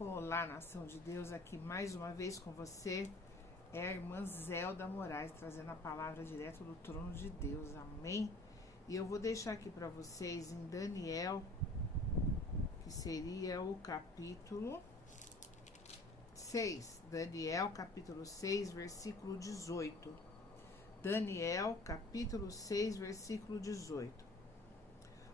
Olá, nação de Deus, aqui mais uma vez com você é a irmã Zelda Moraes, trazendo a palavra direto do trono de Deus, amém? E eu vou deixar aqui para vocês em Daniel, que seria o capítulo 6, Daniel capítulo 6, versículo 18. Daniel capítulo 6, versículo 18.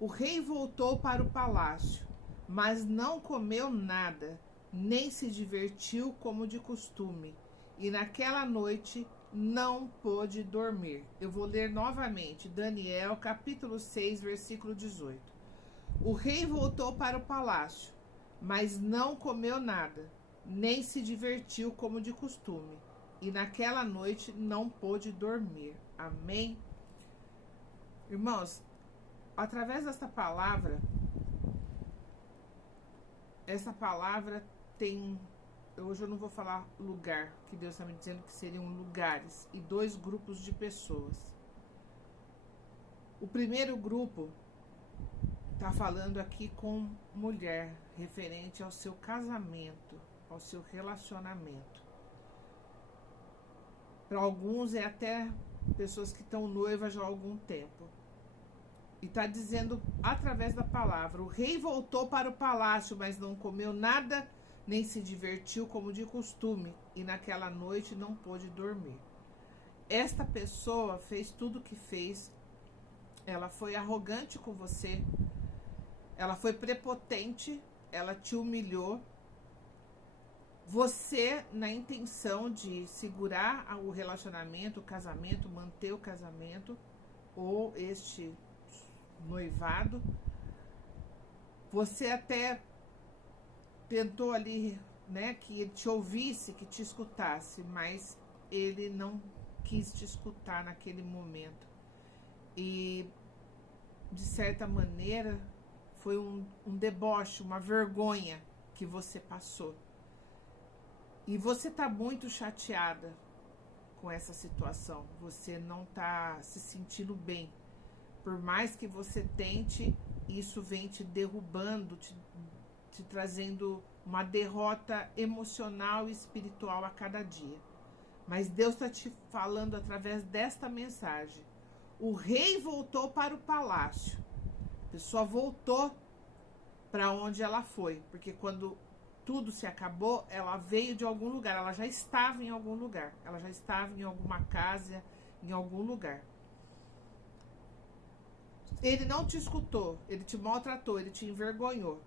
O rei voltou para o palácio, mas não comeu nada, nem se divertiu como de costume, e naquela noite não pôde dormir. Eu vou ler novamente, Daniel, capítulo 6, versículo 18. O rei voltou para o palácio, mas não comeu nada, nem se divertiu como de costume, e naquela noite não pôde dormir. Amém? Irmãos, através desta palavra, essa palavra tem, hoje eu não vou falar lugar, que Deus está me dizendo que seriam lugares e dois grupos de pessoas. O primeiro grupo está falando aqui com mulher, referente ao seu casamento, ao seu relacionamento. Para alguns é até pessoas que estão noivas já há algum tempo. E está dizendo através da palavra: o rei voltou para o palácio, mas não comeu nada, nem se divertiu como de costume, e naquela noite não pôde dormir. Esta pessoa fez tudo o que fez. Ela foi arrogante com você, ela foi prepotente, ela te humilhou. Você, na intenção de segurar o relacionamento, o casamento, manter o casamento, ou este noivado, você até tentou ali, né, que ele te ouvisse, que te escutasse, mas ele não quis te escutar naquele momento. E, de certa maneira, foi um deboche, uma vergonha que você passou. E você está muito chateada com essa situação. Você não está se sentindo bem. Por mais que você tente, isso vem te derrubando, te trazendo uma derrota emocional e espiritual a cada dia. Mas Deus está te falando através desta mensagem. O rei voltou para o palácio. A pessoa voltou para onde ela foi. Porque quando tudo se acabou, ela veio de algum lugar. Ela já estava em algum lugar. Ela já estava em alguma casa, em algum lugar. Ele não te escutou, ele te maltratou, ele te envergonhou.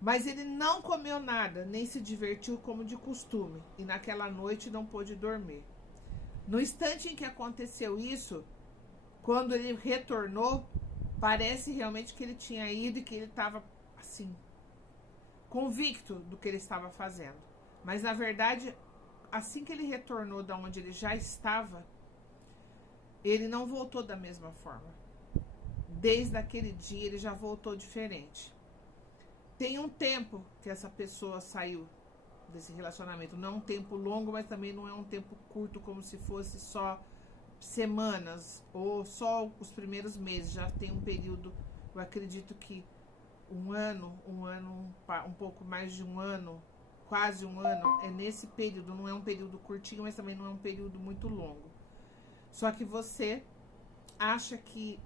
Mas ele não comeu nada, nem se divertiu como de costume, e naquela noite não pôde dormir. No instante em que aconteceu isso, quando ele retornou, parece realmente que ele tinha ido e que ele estava, assim, convicto do que ele estava fazendo. Mas, na verdade, assim que ele retornou da onde ele já estava, ele não voltou da mesma forma. Desde aquele dia ele já voltou diferente. Tem um tempo que essa pessoa saiu desse relacionamento. Não é um tempo longo, mas também não é um tempo curto, como se fosse só semanas ou só os primeiros meses. Já tem um período, eu acredito que um ano, um pouco mais de um ano, quase um ano, é nesse período. Não é um período curtinho, mas também não é um período muito longo. Só que você acha que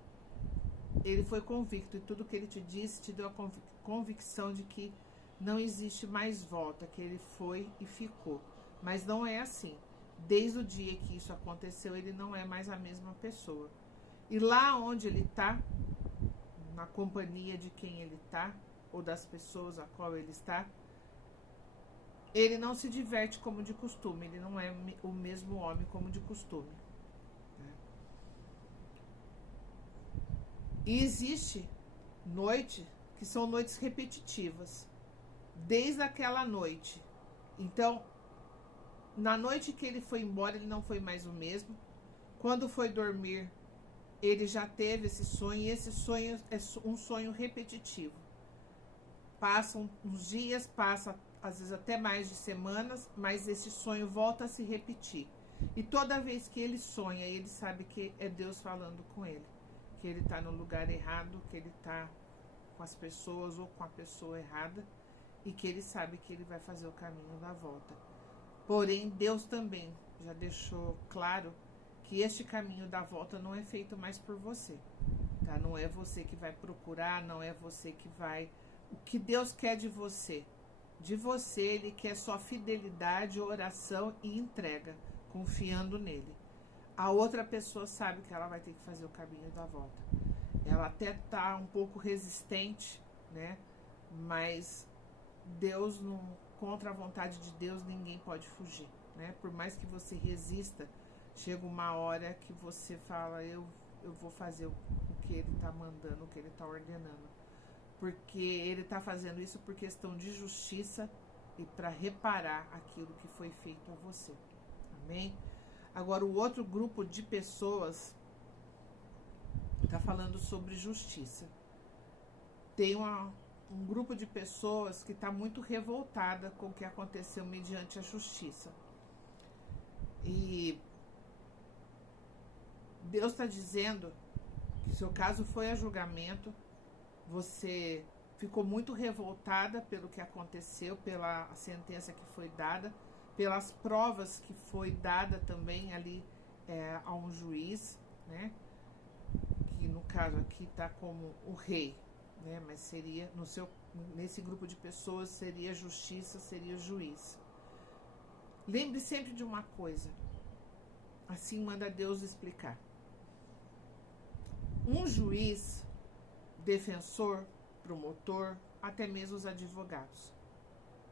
ele foi convicto e tudo que ele te disse te deu a convicção de que não existe mais volta, que ele foi e ficou. Mas não é assim. Desde o dia que isso aconteceu, ele não é mais a mesma pessoa. E lá onde ele está, na companhia de quem ele está, ou das pessoas a qual ele está, ele não se diverte como de costume. Ele não é o mesmo homem como de costume. E existe noite que são noites repetitivas, desde aquela noite. Então, na noite que ele foi embora, ele não foi mais o mesmo. Quando foi dormir, ele já teve esse sonho, e esse sonho é um sonho repetitivo. Passam uns dias, passa às vezes até mais de semanas, mas esse sonho volta a se repetir. E toda vez que ele sonha, ele sabe que é Deus falando com ele. Que ele está no lugar errado, que ele está com as pessoas ou com a pessoa errada, e que ele sabe que ele vai fazer o caminho da volta. Porém, Deus também já deixou claro que este caminho da volta não é feito mais por você, tá? Não é você que vai procurar, não é você que vai... O que Deus quer de você, Ele quer só fidelidade, oração e entrega, confiando nele. A outra pessoa sabe que ela vai ter que fazer o caminho da volta. Ela até tá um pouco resistente, né? Mas Deus não... Contra a vontade de Deus, ninguém pode fugir, né? Por mais que você resista, chega uma hora que você fala, eu vou fazer o que ele está mandando, o que ele está ordenando. Porque ele está fazendo isso por questão de justiça e para reparar aquilo que foi feito a você. Amém? Agora, o outro grupo de pessoas está falando sobre justiça. Tem um grupo de pessoas que está muito revoltada com o que aconteceu mediante a justiça. E Deus está dizendo que seu caso foi a julgamento, você ficou muito revoltada pelo que aconteceu, pela sentença que foi dada, pelas provas que foi dada também ali a um juiz, né? Que no caso aqui está como o rei, né? Mas seria, nesse grupo de pessoas, seria justiça, seria juiz. Lembre sempre de uma coisa, assim manda Deus explicar. Um juiz, defensor, promotor, até mesmo os advogados,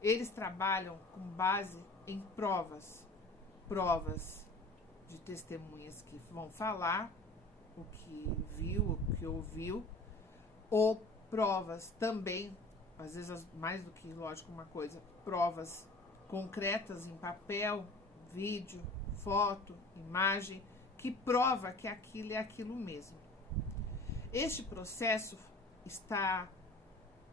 eles trabalham com base em provas de testemunhas que vão falar o que viu, o que ouviu, ou provas também, às vezes mais do que, lógico, uma coisa, provas concretas em papel, vídeo, foto, imagem, que prova que aquilo é aquilo mesmo. Este processo está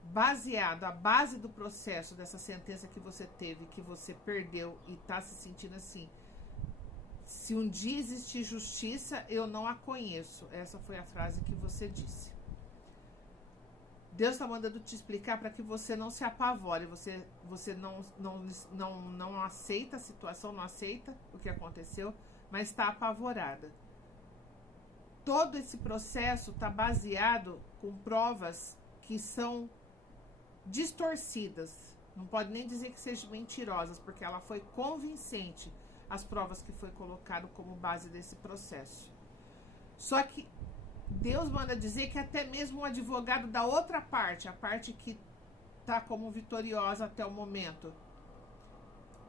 baseado, a base do processo dessa sentença que você teve, que você perdeu e está se sentindo assim, se um dia existir justiça, eu não a conheço. Essa foi a frase que você disse. Deus está mandando te explicar para que você não se apavore, você não aceita a situação, não aceita o que aconteceu, mas está apavorada. Todo esse processo está baseado com provas que são distorcidas. Não pode nem dizer que sejam mentirosas, porque ela foi convincente, as provas que foi colocado como base desse processo. Só que Deus manda dizer que até mesmo o advogado da outra parte, a parte que está como vitoriosa até o momento,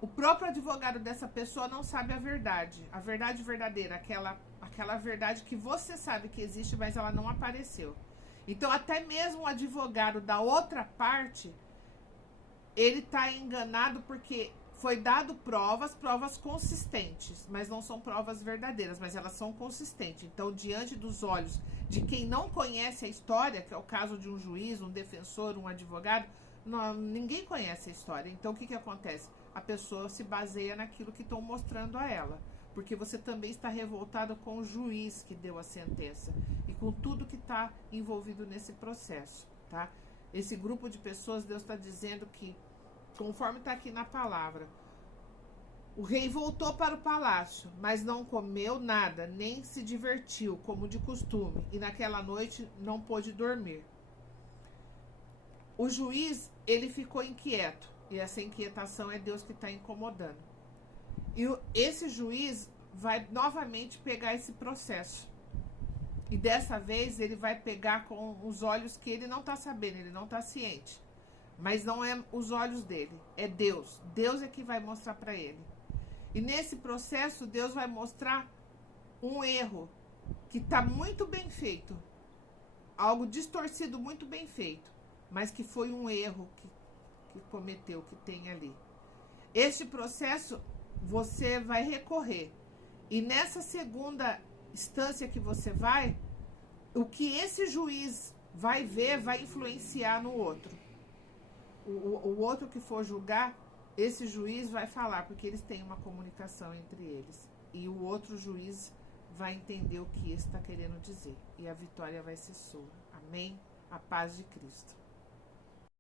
o próprio advogado dessa pessoa não sabe a verdade verdadeira, aquela verdade que você sabe que existe, mas ela não apareceu. Então, até mesmo o advogado da outra parte, ele está enganado porque foi dado provas consistentes, mas não são provas verdadeiras, mas elas são consistentes. Então, diante dos olhos de quem não conhece a história, que é o caso de um juiz, um defensor, um advogado, ninguém conhece a história. Então, o que acontece? A pessoa se baseia naquilo que estão mostrando a ela, porque você também está revoltado com o juiz que deu a sentença e com tudo que está envolvido nesse processo, tá? Esse grupo de pessoas, Deus está dizendo que, conforme está aqui na palavra, o rei voltou para o palácio, mas não comeu nada, nem se divertiu, como de costume, e naquela noite não pôde dormir. O juiz, ele ficou inquieto, e essa inquietação é Deus que está incomodando. E esse juiz vai novamente pegar esse processo. E dessa vez ele vai pegar com os olhos que ele não está sabendo, ele não está ciente. Mas não é os olhos dele, é Deus. Deus é que vai mostrar para ele. E nesse processo, Deus vai mostrar um erro que está muito bem feito. Algo distorcido, muito bem feito. Mas que foi um erro que cometeu, que tem ali. Este processo, você vai recorrer. E nessa segunda instância que você vai, o que esse juiz vai ver vai influenciar no outro. O outro que for julgar, esse juiz vai falar, porque eles têm uma comunicação entre eles. E o outro juiz vai entender o que esse está querendo dizer. E a vitória vai ser sua. Amém? A paz de Cristo.